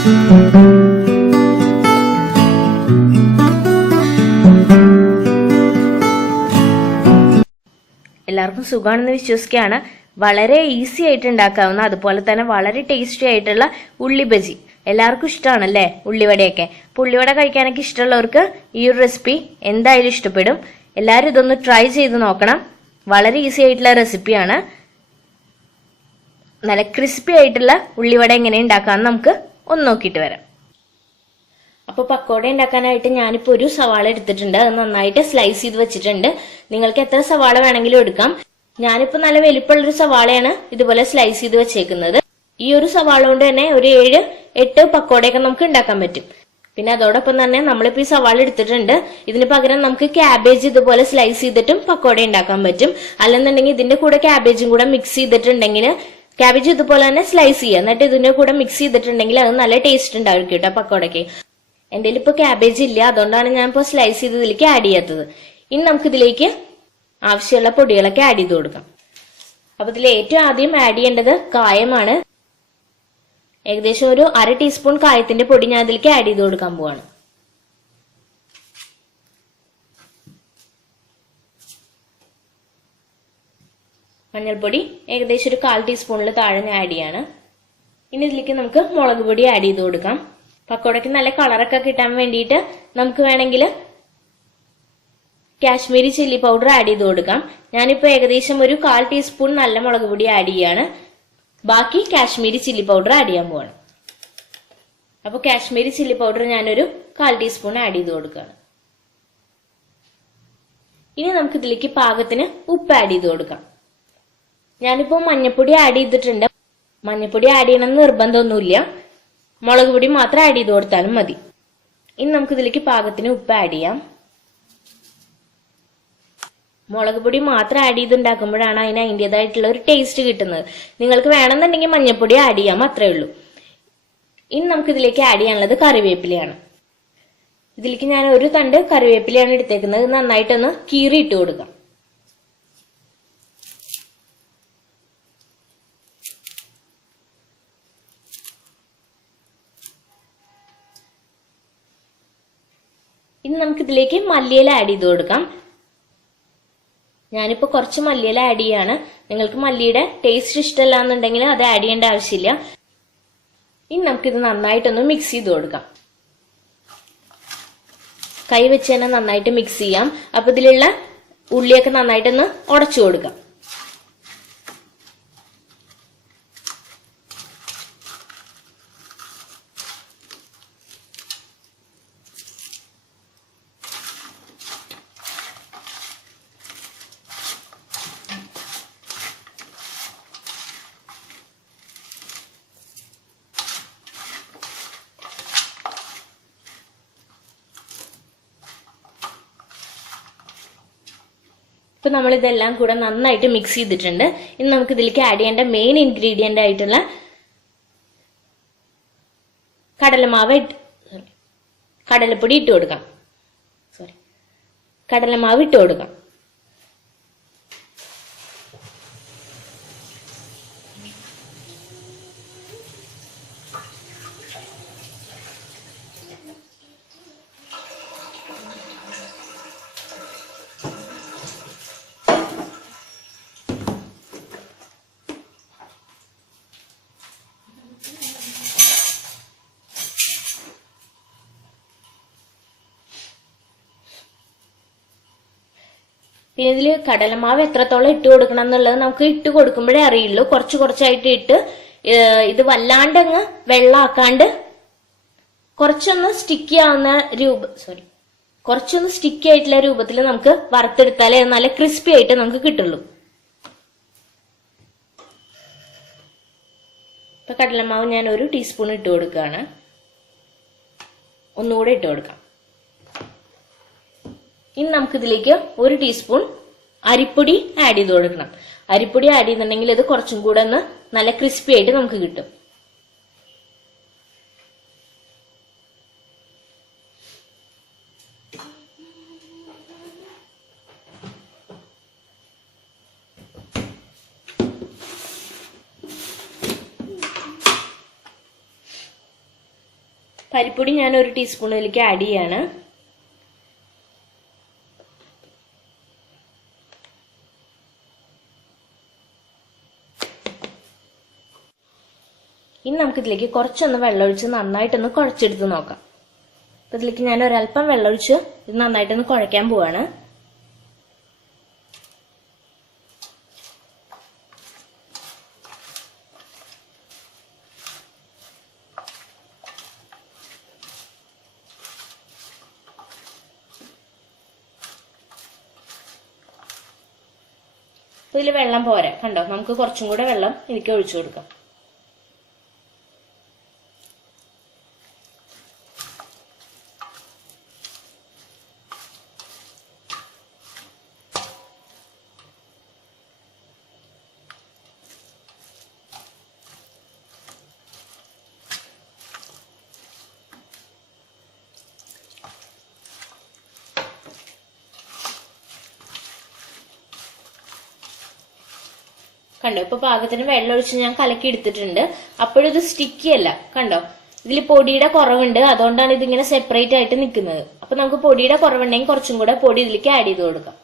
എല്ലാവർക്കും സുഖമാണെന്ന് വിശ്വസിക്കുകയാണ്. വളരെ ഈസി ആയിട്ട് ഉണ്ടാക്കാവുന്ന, അതുപോലെ തന്നെ വളരെ ടേസ്റ്റി ആയിട്ടുള്ള ഉള്ളി ബജി എല്ലാവർക്കും ഇഷ്ടമാണല്ലേ, ഉള്ളിവടയൊക്കെ. അപ്പോൾ ഉള്ളിവട കഴിക്കാനൊക്കെ ഇഷ്ടമുള്ളവർക്ക് ഈ ഒരു റെസിപ്പി എന്തായാലും ഇഷ്ടപ്പെടും. എല്ലാവരും ഇതൊന്ന് ട്രൈ ചെയ്ത് നോക്കണം. വളരെ ഈസി ആയിട്ടുള്ള റെസിപ്പിയാണ്. നല്ല ക്രിസ്പി ആയിട്ടുള്ള ഉള്ളിവട എങ്ങനെ ഉണ്ടാക്കാമെന്ന് നമുക്ക് ഒന്ന് നോക്കിയിട്ട് വരാം. അപ്പോൾ പക്കോട ഉണ്ടാക്കാനായിട്ട് ഞാനിപ്പോൾ ഒരു സവാള എടുത്തിട്ടുണ്ട്. അത് നന്നായിട്ട് സ്ലൈസ് ചെയ്ത് വെച്ചിട്ടുണ്ട്. നിങ്ങൾക്ക് എത്ര സവാള വേണമെങ്കിലും എടുക്കാം. ഞാനിപ്പോൾ നല്ല വലിപ്പമുള്ളൊരു സവാളയാണ് ഇതുപോലെ സ്ലൈസ് ചെയ്ത് വെച്ചേക്കുന്നത്. ഈ ഒരു സവാള കൊണ്ട് തന്നെ ഒരു 7-8 പക്കോടയൊക്കെ നമുക്ക് ഉണ്ടാക്കാൻ പറ്റും. പിന്നെ അതോടൊപ്പം തന്നെ നമ്മളിപ്പോൾ ഈ സവാള എടുത്തിട്ടുണ്ട്. ഇതിന് പകരം നമുക്ക് ക്യാബേജ് ഇതുപോലെ സ്ലൈസ് ചെയ്തിട്ടും പക്കോട ഉണ്ടാക്കാൻ പറ്റും. അല്ലെന്നുണ്ടെങ്കിൽ ഇതിന്റെ കൂടെ ക്യാബേജും കൂടെ മിക്സ് ചെയ്തിട്ടുണ്ടെങ്കിൽ, ക്യാബേജ് ഇതുപോലെ തന്നെ സ്ലൈസ് ചെയ്യുക, എന്നിട്ട് ഇതിന്റെ കൂടെ മിക്സ് ചെയ്തിട്ടുണ്ടെങ്കിൽ അത് നല്ല ടേസ്റ്റ് ഉണ്ടായിരിക്കും കേട്ടോ പക്കോടയ്ക്ക്. എൻ്റെ കയ്യിൽ ഇപ്പോൾ ക്യാബേജ് ഇല്ല, അതുകൊണ്ടാണ് ഞാൻ ഇപ്പോൾ സ്ലൈസ് ചെയ്ത് ഇതിലേക്ക് ആഡ് ചെയ്യാത്തത്. ഇനി നമുക്ക് ഇതിലേക്ക് ആവശ്യമുള്ള പൊടികളൊക്കെ ആഡ് ചെയ്ത് കൊടുക്കാം. അപ്പൊ ഇതിൽ ഏറ്റവും ആദ്യം ആഡ് ചെയ്യേണ്ടത് കായമാണ്. ഏകദേശം ഒരു 1/2 ടീസ്പൂൺ കായത്തിന്റെ പൊടി ഞാൻ ഇതിലേക്ക് ആഡ് ചെയ്ത് കൊടുക്കാൻ പോവാണ്. മഞ്ഞൾപ്പൊടി ഏകദേശം ഒരു 1/4 ടീസ്പൂണിൽ താഴെ ഞാൻ ആഡ് ചെയ്യാണ്. ഇനി ഇതിലേക്ക് നമുക്ക് മുളക് പൊടി ആഡ് ചെയ്ത് കൊടുക്കാം. പക്കോടയ്ക്ക് നല്ല കളറൊക്കെ കിട്ടാൻ വേണ്ടിയിട്ട് നമുക്ക് വേണമെങ്കിൽ കാശ്മീരി ചില്ലി പൗഡർ ആഡ് ചെയ്ത് കൊടുക്കാം. ഞാനിപ്പോൾ ഏകദേശം ഒരു 1/4 ടീസ്പൂൺ നല്ല മുളക് പൊടി ആഡ് ചെയ്യാണ്. ബാക്കി കാശ്മീരി ചില്ലി പൗഡർ ആഡ് ചെയ്യാൻ പോവാണ്. അപ്പോൾ കാശ്മീരി ചില്ലി പൗഡർ ഞാനൊരു 1/4 ടീസ്പൂൺ ആഡ് ചെയ്ത് കൊടുക്കുകയാണ്. ഇനി നമുക്ക് ഇതിലേക്ക് പാകത്തിന് ഉപ്പ് ആഡ് ചെയ്ത് കൊടുക്കാം. ഞാനിപ്പോൾ മഞ്ഞപ്പൊടി ആഡ് ചെയ്തിട്ടുണ്ട്. മഞ്ഞപ്പൊടി ആഡ് ചെയ്യണമെന്ന് നിർബന്ധമൊന്നുമില്ല, മുളക് പൊടി മാത്രം ആഡ് ചെയ്ത് കൊടുത്താലും മതി. ഇനി നമുക്ക് ഇതിലേക്ക് പാകത്തിന് ഉപ്പ് ആഡ് ചെയ്യാം. മുളക് പൊടി മാത്രം ആഡ് ചെയ്തുണ്ടാക്കുമ്പോഴാണ് അതിന് അതിൻ്റെതായിട്ടുള്ള ഒരു ടേസ്റ്റ് കിട്ടുന്നത്. നിങ്ങൾക്ക് വേണമെന്നുണ്ടെങ്കിൽ മഞ്ഞപ്പൊടി ആഡ് ചെയ്യാം, അത്രേ ഉള്ളൂ. ഇനി നമുക്ക് ഇതിലേക്ക് ആഡ് ചെയ്യാനുള്ളത് കറിവേപ്പിലയാണ്. ഇതിലേക്ക് ഞാൻ ഒരു തണ്ട് കറിവേപ്പിലയാണ് എടുത്തേക്കുന്നത്. നന്നായിട്ടൊന്ന് കീറി ഇട്ട് കൊടുക്കാം. ഇനി നമുക്ക് ഇതിലേക്ക് മല്ലിയില ആഡ് ചെയ്ത് കൊടുക്കാം. ഞാനിപ്പോൾ കുറച്ച് മല്ലിയില ആഡ് ചെയ്യാണ്. നിങ്ങൾക്ക് മല്ലിയുടെ ടേസ്റ്റ് ഇഷ്ടമല്ല എന്നുണ്ടെങ്കിൽ അത് ആഡ് ചെയ്യേണ്ട ആവശ്യമില്ല. ഇനി നമുക്കിത് നന്നായിട്ടൊന്ന് മിക്സ് ചെയ്ത് കൊടുക്കാം. കൈ വെച്ച് തന്നെ നന്നായിട്ട് മിക്സ് ചെയ്യാം. അപ്പൊ ഇതിലുള്ള ഉള്ളിയൊക്കെ നന്നായിട്ടൊന്ന് ഉടച്ചു കൊടുക്കാം. ഇപ്പൊ നമ്മൾ ഇതെല്ലാം കൂടെ നന്നായിട്ട് മിക്സ് ചെയ്തിട്ടുണ്ട്. ഇനി നമുക്ക് ഇതിലേക്ക് ആഡ് ചെയ്യേണ്ട മെയിൻ ഇൻഗ്രീഡിയന്റ് ആയിട്ടുള്ള കടലപ്പൊടി ഇട്ട് കൊടുക്കാം. കടലമാവ് ഇട്ട് കൊടുക്കാം. പിന്നെ ഇതിൽ കടലമാവ് എത്രത്തോളം ഇട്ട് കൊടുക്കണം എന്നുള്ളത് നമുക്ക് ഇട്ട് കൊടുക്കുമ്പോഴേ അറിയുള്ളൂ. കുറച്ച് കുറച്ചായിട്ട് ഇട്ട് ഇത് വല്ലാണ്ടങ്ങ് വെള്ളമാക്കാണ്ട് കുറച്ചൊന്ന് സ്റ്റിക്കി ആവുന്ന കുറച്ചൊന്ന് സ്റ്റിക്കി ആയിട്ടുള്ള രൂപത്തിൽ നമുക്ക് വറുത്തെടുത്താലേ നല്ല ക്രിസ്പി ആയിട്ട് നമുക്ക് കിട്ടുള്ളൂ. ഇപ്പൊ കടലമാവ് ഞാൻ 1 ടീസ്പൂൺ ഇട്ട് കൊടുക്കുകയാണ്. ഒന്നുകൂടെ ഇട്ട് കൊടുക്കാം. ഇനി നമുക്കിതിലേക്ക് 1 ടീസ്പൂൺ അരിപ്പൊടി ആഡ് ചെയ്ത് കൊടുക്കണം. അരിപ്പൊടി ആഡ് ചെയ്യുന്നുണ്ടെങ്കിൽ ഇത് കുറച്ചും കൂടെ ഒന്ന് നല്ല ക്രിസ്പി ആയിട്ട് നമുക്ക് കിട്ടും. പരിപ്പൊടി ഞാൻ 1 ടീസ്പൂൺ ഇതിലേക്ക് ആഡ് ചെയ്യാണ്. ഇനി നമുക്കിതിലേക്ക് കുറച്ചൊന്ന് വെള്ളമൊഴിച്ച് നന്നായിട്ടൊന്ന് കുഴച്ചെടുത്ത് നോക്കാം. അപ്പൊ ഇതിലേക്ക് ഞാൻ ഒരല്പം വെള്ളമൊഴിച്ച് ഇത് നന്നായിട്ടൊന്ന് കുഴയ്ക്കാൻ പോവാണ്. ഇതിൽ വെള്ളം പോരാ, കണ്ടോ? നമുക്ക് കുറച്ചും കൂടെ വെള്ളം ഇതിലേക്ക് ഒഴിച്ചു കൊടുക്കാം. കണ്ടോ? ഇപ്പൊ പാകത്തിന് വെള്ളം ഒഴിച്ച് ഞാൻ കലക്കി എടുത്തിട്ടുണ്ട്. അപ്പോഴിത് സ്റ്റിക്കി അല്ല, കണ്ടോ? ഇതിൽ പൊടിയുടെ കുറവുണ്ട്, അതുകൊണ്ടാണ് ഇതിങ്ങനെ സെപ്പറേറ്റ് ആയിട്ട് നിൽക്കുന്നത്. അപ്പൊ നമുക്ക് പൊടിയുടെ കുറവുണ്ടെങ്കിൽ കുറച്ചും കൂടെ പൊടി ഇതിലേക്ക് ആഡ് ചെയ്ത് കൊടുക്കാം.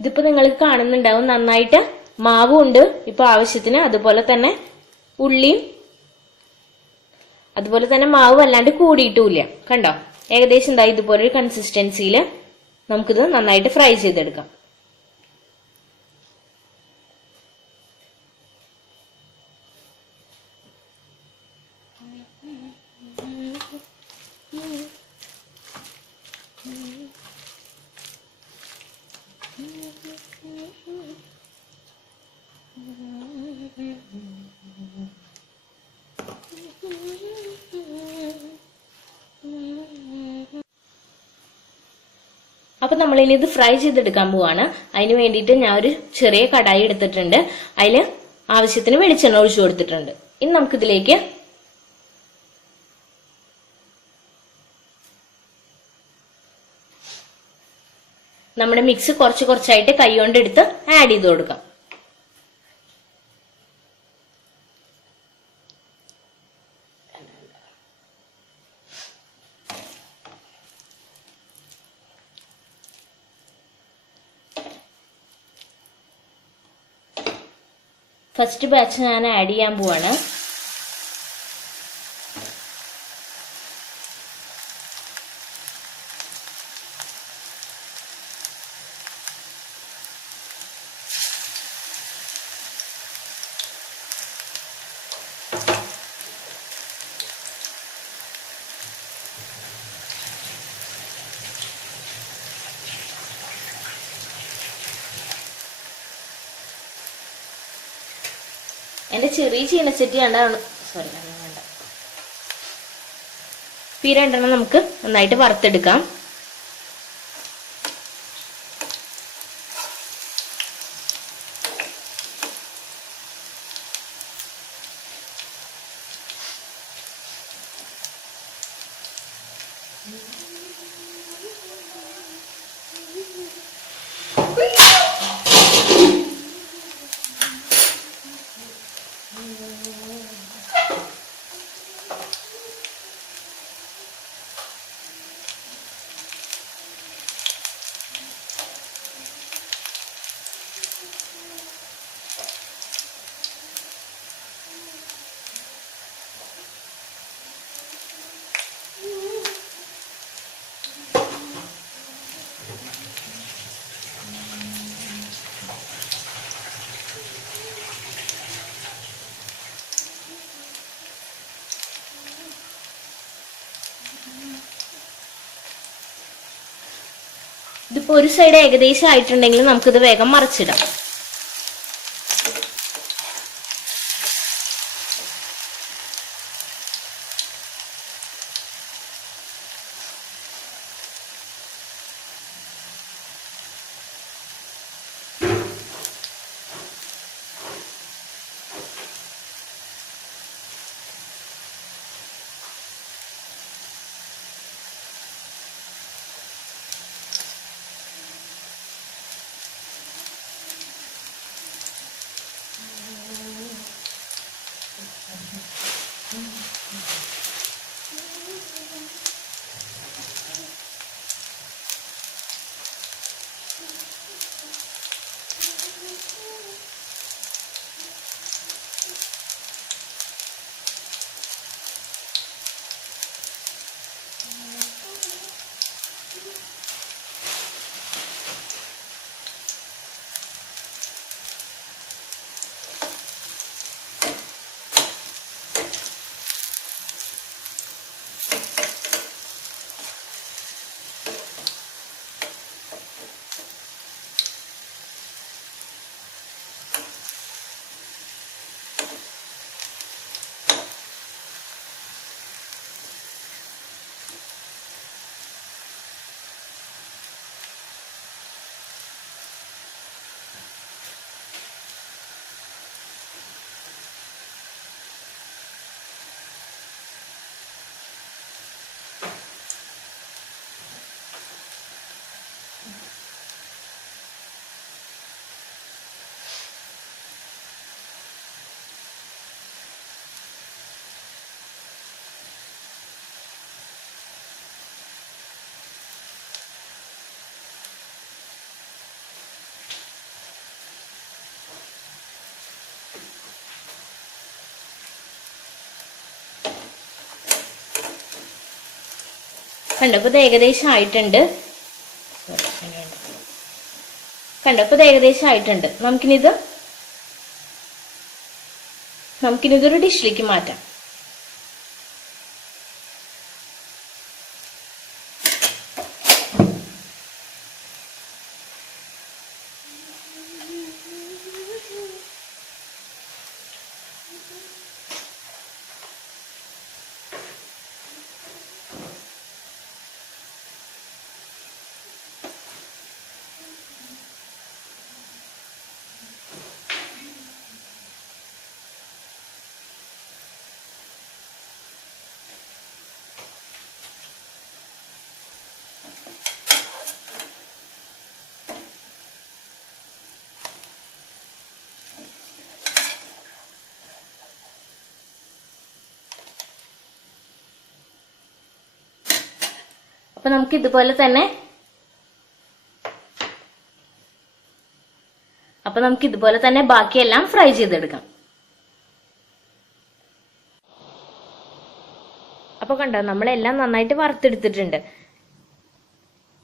ഇതിപ്പോ നിങ്ങൾക്ക് കാണുന്നുണ്ടാവും നന്നായിട്ട് മാവും ഉണ്ട് ഇപ്പൊ ആവശ്യത്തിന്. അതുപോലെ തന്നെ ഉള്ളിയും, അതുപോലെ തന്നെ മാവ് അല്ലാണ്ട് കൂടിയിട്ടുമില്ല. കണ്ടോ? ഏകദേശം എന്താ ഇതുപോലൊരു കൺസിസ്റ്റൻസിയിൽ നമുക്കിത് നന്നായിട്ട് ഫ്രൈ ചെയ്തെടുക്കാം. അപ്പൊ നമ്മളിനി ഇത് ഫ്രൈ ചെയ്തെടുക്കാൻ പോവാണ്. അതിന് വേണ്ടിയിട്ട് ഞാൻ ഒരു ചെറിയ കടായി എടുത്തിട്ടുണ്ട്. അതിൽ ആവശ്യത്തിന് വെളിച്ചെണ്ണ ഒഴിച്ചു കൊടുത്തിട്ടുണ്ട്. ഇനി നമുക്കിതിലേക്ക് നമ്മുടെ മിക്സ് കുറച്ച് കുറച്ചായിട്ട് കൈ കൊണ്ട് എടുത്ത് ആഡ് ചെയ്ത് കൊടുക്കാം. ഫസ്റ്റ് ബാച്ച് ഞാൻ ആഡ് ചെയ്യാൻ പോവാണ്. എന്റെ ചെറിയ ചീനച്ചട്ടിയാണ്. സോറി, വേണ്ട. ഈ രണ്ടെണ്ണം നമുക്ക് നന്നായിട്ട് വറുത്തെടുക്കാം. ഇതിപ്പോ ഒരു സൈഡ് ഏകദേശം ആയിട്ടുണ്ടെങ്കിൽ നമുക്കിത് വേഗം മറിച്ചിടാം. കണ്ടപ്പോൾ ഇത് ഏകദേശം ആയിട്ടുണ്ട്. നമുക്കിനിതൊരു ഡിഷിലേക്ക് മാറ്റാം. അപ്പൊ നമുക്ക് ഇതുപോലെ തന്നെ ബാക്കിയെല്ലാം ഫ്രൈ ചെയ്തെടുക്കാം. അപ്പൊ കണ്ടോ, നമ്മളെല്ലാം നന്നായിട്ട് വറുത്തെടുത്തിട്ടുണ്ട്.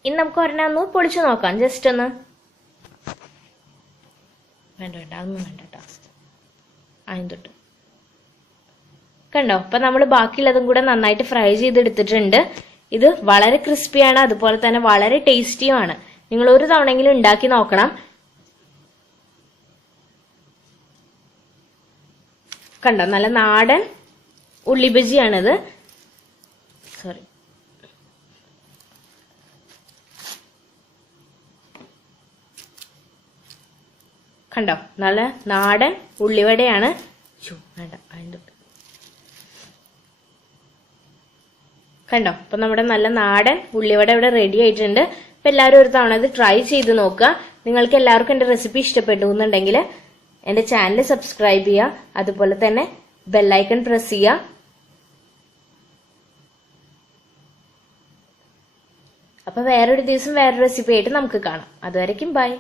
ഇനി നമുക്ക് ഒരെണ്ണം ഒന്ന് പൊളിച്ചു നോക്കാം. ജസ്റ്റ് ഒന്ന് വേണ്ട അതൊന്നും വേണ്ട കേട്ടോ. ആദ്യം തൊട്ട് കണ്ടോ. അപ്പൊ നമ്മൾ ബാക്കിയുള്ളതും കൂടെ നന്നായിട്ട് ഫ്രൈ ചെയ്തെടുത്തിട്ടുണ്ട്. ഇത് വളരെ ക്രിസ്പിയാണ്, അതുപോലെ തന്നെ വളരെ ടേസ്റ്റിയുമാണ്. നിങ്ങൾ ഒരു തവണയെങ്കിലും ഉണ്ടാക്കി നോക്കണം. കണ്ടോ, നല്ല നാടൻ ഉള്ളി ബജിയാണിത്. സോറി, കണ്ടോ, നല്ല നാടൻ ഉള്ളിവടയാണ്. വേണ്ട, കണ്ടോ. അപ്പൊ നമ്മുടെ നല്ല നാടൻ ഉള്ളിവട ഇവിടെ റെഡി ആയിട്ടുണ്ട്. അപ്പൊ എല്ലാവരും ഒരു തവണ ഇത് ട്രൈ ചെയ്ത് നോക്കുക. നിങ്ങൾക്ക് എല്ലാവർക്കും എന്റെ റെസിപ്പി ഇഷ്ടപ്പെട്ടു എന്നുണ്ടെങ്കിൽ എന്റെ ചാനൽ സബ്സ്ക്രൈബ് ചെയ്യുക, അതുപോലെ തന്നെ ബെല്ലൈക്കൺ പ്രസ് ചെയ്യുക. അപ്പൊ വേറൊരു ദിവസം വേറൊരു റെസിപ്പി ആയിട്ട് നമുക്ക് കാണാം. അതുവരയ്ക്കും ബൈ.